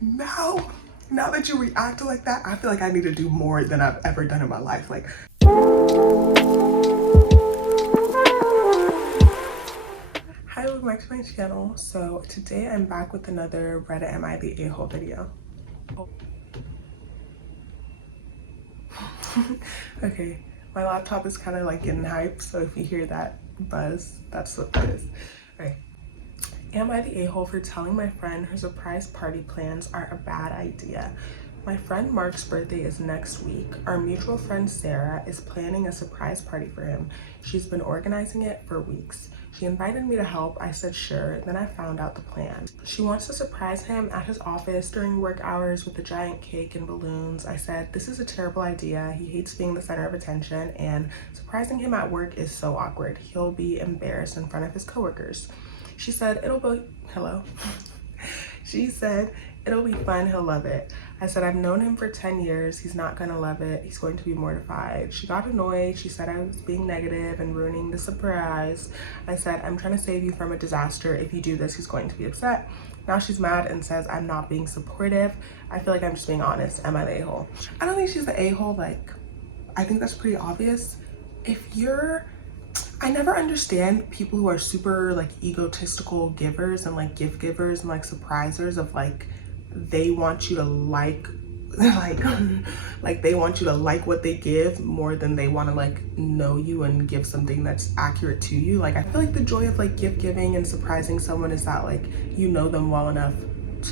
Now that you react like that, I feel like I need to do more than I've ever done in my life. Like, hi, welcome back to my channel. So today I'm back with another Reddit Am I the A-hole video. Okay, my laptop is kind of like getting hyped, so if you hear that buzz, that's what that is. Okay. Am I the a-hole for telling my friend her surprise party plans are a bad idea? My friend Mark's birthday is next week. Our mutual friend Sarah is planning a surprise party for him. She's been organizing it for weeks. She invited me to help. I said sure, then I found out the plan. She wants to surprise him at his office during work hours with a giant cake and balloons. I said, this is a terrible idea. He hates being the center of attention, and surprising him at work is so awkward. He'll be embarrassed in front of his coworkers. She said, She said, it'll be fun, he'll love it. I said, I've known him for 10 years. He's not gonna love it. He's going to be mortified. She got annoyed. She said I was being negative and ruining the surprise. I said, I'm trying to save you from a disaster. If you do this, he's going to be upset. Now she's mad and says I'm not being supportive. I feel like I'm just being honest. Am I the a-hole? I don't think she's the a-hole. Like, I think that's pretty obvious. I never understand people who are super like egotistical givers and like gift givers and like surprisers of like they want you to like like they want you to like what they give more than they want to like know you and give something that's accurate to you. Like, I feel like the joy of like gift giving and surprising someone is that like you know them well enough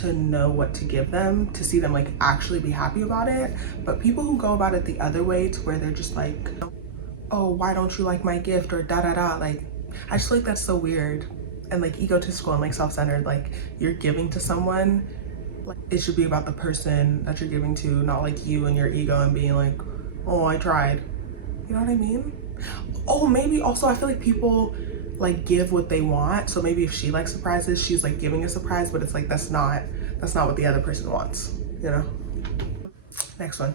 to know what to give them, to see them like actually be happy about it. But people who go about it the other way, to where they're just like, oh, why don't you like my gift, or da da da, like, I just feel like that's so weird and like egotistical and like self-centered. Like, you're giving to someone, like it should be about the person that you're giving to, not like you and your ego and being like, oh, I tried. You know what I mean? Oh, maybe also I feel like people like give what they want, so maybe if she likes surprises, she's like giving a surprise, but it's like that's not what the other person wants, you know? Next one.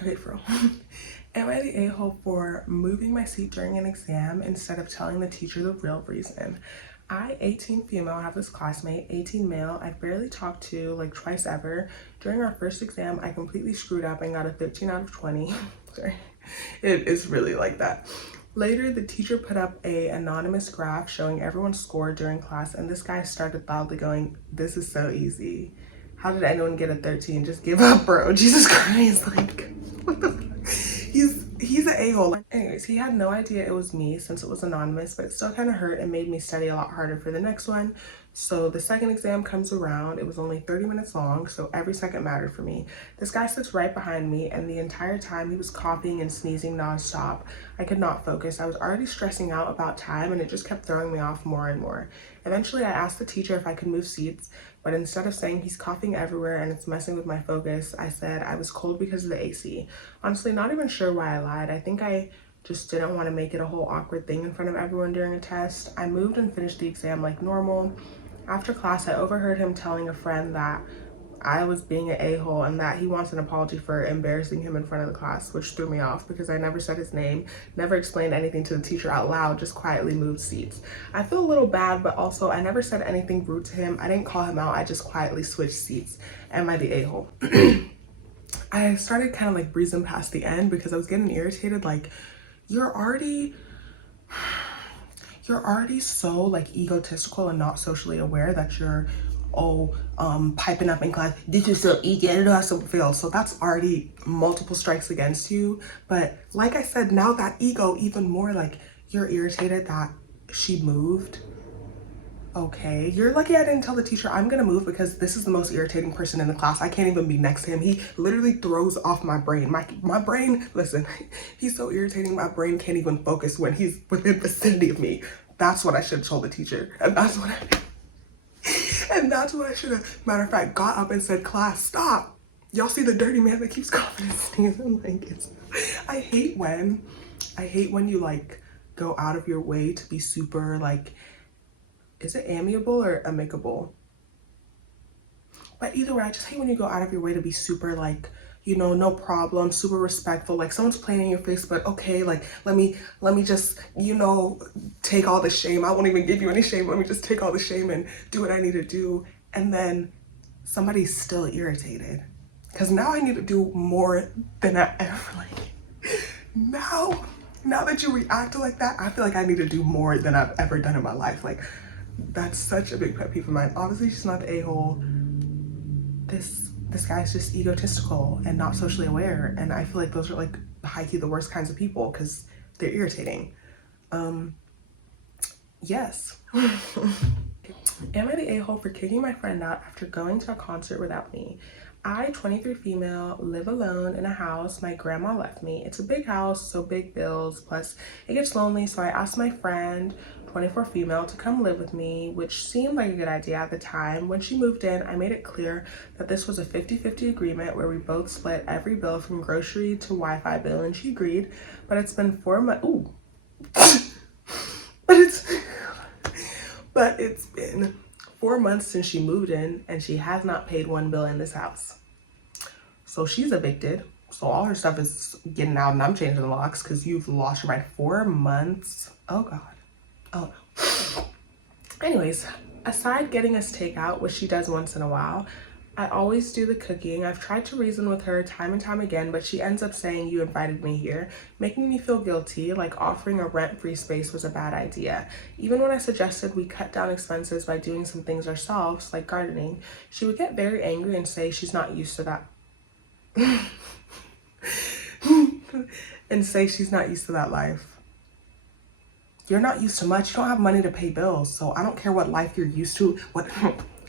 Okay, for real. Am I the a-hole for moving my seat during an exam instead of telling the teacher the real reason? I, 18 female, have this classmate, 18 male, I've barely talked to like twice ever. During our first exam, I completely screwed up and got a 13 out of 20. Sorry. It is really like that. Later, the teacher put up a anonymous graph showing everyone's score during class, and this guy started loudly going, this is so easy. How did anyone get a 13? Just give up, bro. Jesus Christ. Like, what the fuck? He's an a-hole. Anyways, he had no idea it was me since it was anonymous, but it still kind of hurt and made me study a lot harder for the next one. So the second exam comes around. It was only 30 minutes long, so every second mattered for me. This guy sits right behind me, and the entire time he was coughing and sneezing nonstop. I could not focus. I was already stressing out about time, and it just kept throwing me off more and more. Eventually, I asked the teacher if I could move seats, but instead of saying he's coughing everywhere and it's messing with my focus, I said I was cold because of the AC. Honestly, not even sure why I lied. I think I just didn't want to make it a whole awkward thing in front of everyone during a test. I moved and finished the exam like normal. After class, I overheard him telling a friend that I was being an a-hole and that he wants an apology for embarrassing him in front of the class, which threw me off because I never said his name, never explained anything to the teacher out loud, just quietly moved seats. I feel a little bad, but also I never said anything rude to him. I didn't call him out. I just quietly switched seats. Am I the a-hole? I started kind of like breezing past the end because I was getting irritated. Like, you're already so like egotistical and not socially aware that you're piping up in class, this is so easy, I don't know how to feel. So that's already multiple strikes against you. But like I said, now that ego even more, like, you're irritated that she moved. Okay, you're lucky I didn't tell the teacher I'm gonna move because this is the most irritating person in the class. I can't even be next to him. He literally throws off my brain. My brain, listen, he's so irritating, my brain can't even focus when he's within vicinity of me. That's what I should have told the teacher. And that's what I should have, matter of fact, got up and said, class, stop. Y'all see the dirty man that keeps coughing and sneezing? Like, I hate when you like go out of your way to be super like, is it amiable or amicable? But either way, I just hate when you go out of your way to be super like you know, no problem, super respectful. Like someone's playing in your face, but okay, like let me just, you know, take all the shame. I won't even give you any shame. Let me just take all the shame and do what I need to do. And then somebody's still irritated. Because now I need to do more than I ever like. Now that you react like that, I feel like I need to do more than I've ever done in my life. Like that's such a big pet peeve of mine. Obviously she's not the a-hole. This guy's just egotistical and not socially aware, and I feel like those are like high-key the worst kinds of people because they're irritating. Yes. Am I the a-hole for kicking my friend out after going to a concert without me? I, 23 female, live alone in a house my grandma left me. It's a big house, so big bills, plus it gets lonely, so I asked my friend, 24 female, to come live with me, which seemed like a good idea at the time. When she moved in, I made it clear that this was a 50-50 agreement where we both split every bill from grocery to Wi-Fi bill, and she agreed, but it's been 4 months. Ooh. But it's been 4 months since she moved in, and she has not paid one bill in this house. So she's evicted. So all her stuff is getting out, and I'm changing the locks because you've lost your mind. 4 months. Oh God. Oh no. Anyways, aside getting us takeout, which she does once in a while, I always do the cooking. I've tried to reason with her time and time again, but she ends up saying you invited me here, making me feel guilty, like offering a rent-free space was a bad idea. Even when I suggested we cut down expenses by doing some things ourselves, like gardening, she would get very angry and say she's not used to that. And say she's not used to that life. You're not used to much. You don't have money to pay bills, so I don't care what life you're used to.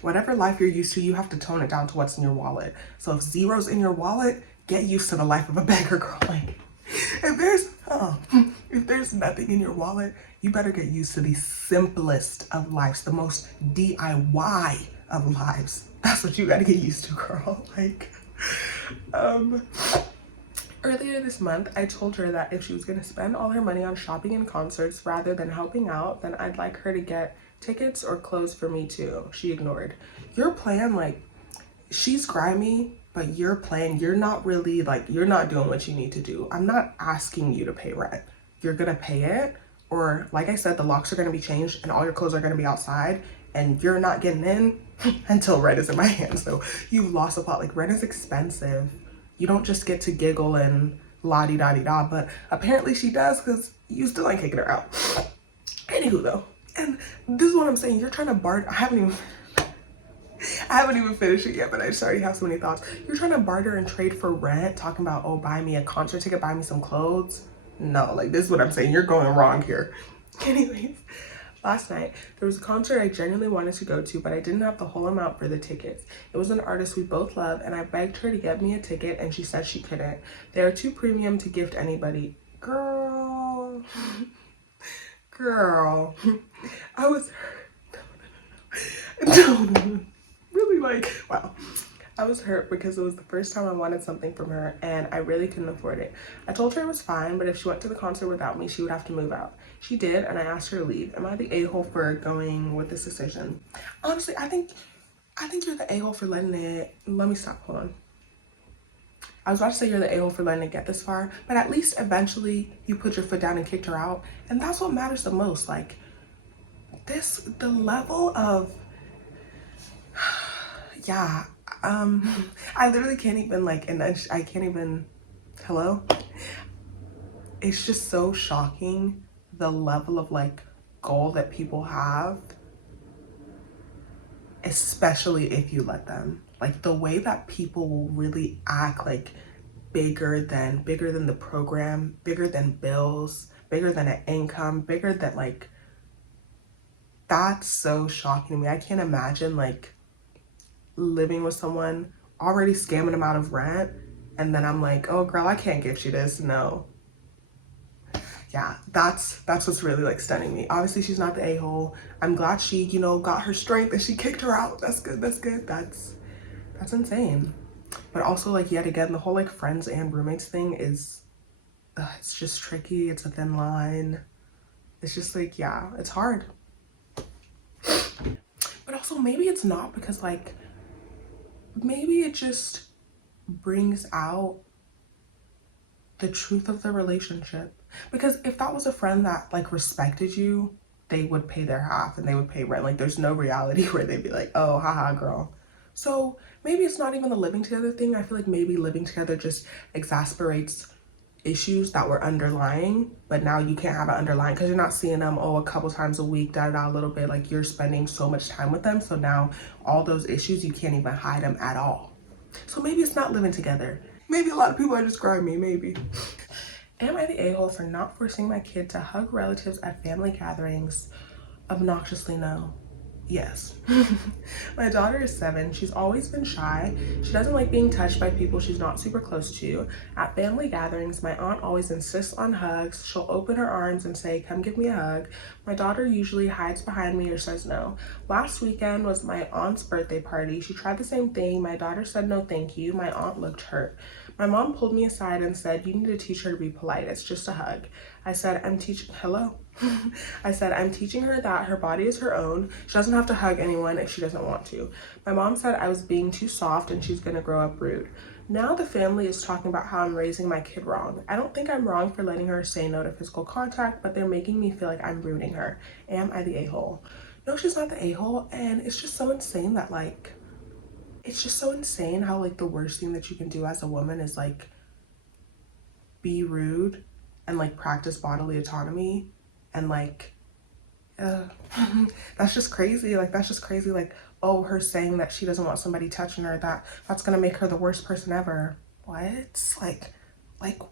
Whatever life you're used to, you have to tone it down to what's in your wallet. So if zero's in your wallet, get used to the life of a beggar, girl. Like, if there's nothing in your wallet, you better get used to the simplest of lives, the most DIY of lives. That's what you gotta get used to, girl. Like, earlier this month, I told her that if she was gonna spend all her money on shopping and concerts rather than helping out, then I'd like her to get tickets or clothes for me too. She ignored. Your plan, like, she's grimy, but your plan, you're not really, like, you're not doing what you need to do. I'm not asking you to pay rent. You're gonna pay it, or like I said, the locks are gonna be changed and all your clothes are gonna be outside, and you're not getting in until rent is in my hand. So you've lost a pot. Like, rent is expensive. You don't just get to giggle and la-di-da-di-da, but apparently she does because you still ain't kicking her out. Anywho though, and this is what I'm saying, you're trying to barter. I haven't even finished it yet, but I just already have so many thoughts. You're trying to barter and trade for rent, talking about, oh, buy me a concert ticket, buy me some clothes. No, like, this is what I'm saying, you're going wrong here. Anyways, last night, there was a concert I genuinely wanted to go to, but I didn't have the whole amount for the tickets. It was an artist we both love, and I begged her to get me a ticket, and she said she couldn't. They are too premium to gift anybody. Girl. Girl. I was hurt. No. Really, like, wow. I was hurt because it was the first time I wanted something from her and I really couldn't afford it. I told her it was fine, but if she went to the concert without me, she would have to move out. She did, and I asked her to leave. Am I the a-hole for going with this decision? Honestly, I think you're the a-hole for letting it, let me stop, hold on. I was about to say you're the a-hole for letting it get this far, but at least eventually you put your foot down and kicked her out. And that's what matters the most. Like, the level of, yeah, I literally can't even, like, and I can't even, hello? It's just so shocking, the level of, like, goal that people have, especially if you let them. Like, the way that people will really act like bigger than the program, bigger than bills, bigger than an income, bigger than, like, that's so shocking to me. I can't imagine, like, living with someone, already scamming them out of rent, and then I'm like, oh girl, I can't gift you this. No. Yeah, that's what's really, like, stunning me. Obviously she's not the a-hole. I'm glad she, you know, got her strength and she kicked her out. That's good, that's good. That's insane. But also, like, yet again, the whole, like, friends and roommates thing is, it's just tricky. It's a thin line. It's just, like, yeah, it's hard. But also maybe it's not, because, like, maybe it just brings out the truth of the relationship. Because if that was a friend that like respected you, they would pay their half and they would pay rent. Like there's no reality where they'd be like, oh, haha, girl. So maybe it's not even the living together thing. I feel like maybe living together just exasperates issues that were underlying, but now you can't have it underlying because you're not seeing them, oh, a couple times a week, a little bit. Like you're spending so much time with them. So now all those issues, you can't even hide them at all. So maybe it's not living together. Maybe a lot of people are describing me, maybe. Am I the a-hole for not forcing my kid to hug relatives at family gatherings? Obnoxiously no. Yes. My daughter is 7. She's always been shy. She doesn't like being touched by people she's not super close to. At family gatherings, my aunt always insists on hugs. She'll open her arms and say, come give me a hug. My daughter usually hides behind me or says no. Last weekend was my aunt's birthday party. She tried the same thing. My daughter said no thank you. My aunt looked hurt. My mom pulled me aside and said, you need to teach her to be polite. It's just a hug. I said, I'm teaching her that her body is her own. She doesn't have to hug anyone if she doesn't want to. My mom said I was being too soft and she's gonna grow up rude. Now the family is talking about how I'm raising my kid wrong. I don't think I'm wrong for letting her say no to physical contact, but they're making me feel like I'm ruining her. Am I the a-hole? No, she's not the a-hole, and it's just so insane that like, it's just so insane how like the worst thing that you can do as a woman is like be rude and like practice bodily autonomy and like that's just crazy. Like that's just crazy. Like, oh, her saying that she doesn't want somebody touching her, that's gonna make her the worst person ever. What? Like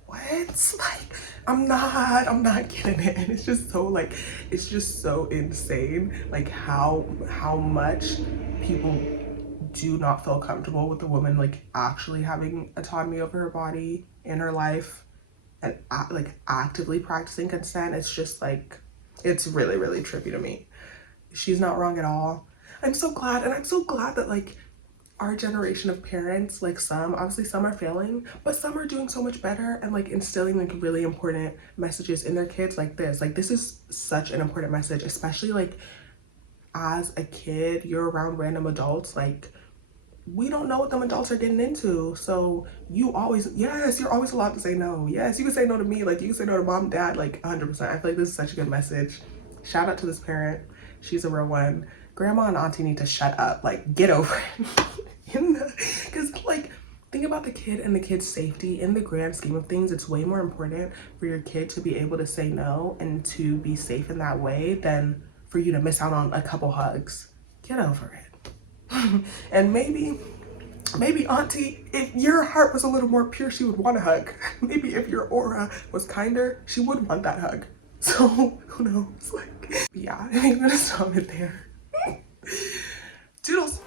what? Like I'm not getting it. And it's just so like, it's just so insane like how much people do not feel comfortable with the woman like actually having autonomy over her body in her life and like actively practicing consent. It's just like, it's really, really trippy to me. She's not wrong at all. I'm so glad, and I'm so glad that like our generation of parents, like obviously some are failing, but some are doing so much better and like instilling like really important messages in their kids like this. Like this is such an important message, especially like as a kid, you're around random adults. Like we don't know what them adults are getting into. So you always, yes, you're always allowed to say no. Yes, you can say no to me. Like you can say no to mom, dad, like 100%. I feel like this is such a good message. Shout out to this parent. She's a real one. Grandma and auntie need to shut up. Like get over it. Because like, think about the kid and the kid's safety. In the grand scheme of things, it's way more important for your kid to be able to say no and to be safe in that way than for you to miss out on a couple hugs. Get over it. And maybe auntie, if your heart was a little more pure, she would want a hug. Maybe if your aura was kinder, she would want that hug. So who knows? Like, yeah, I'm gonna stop it there. Toodles.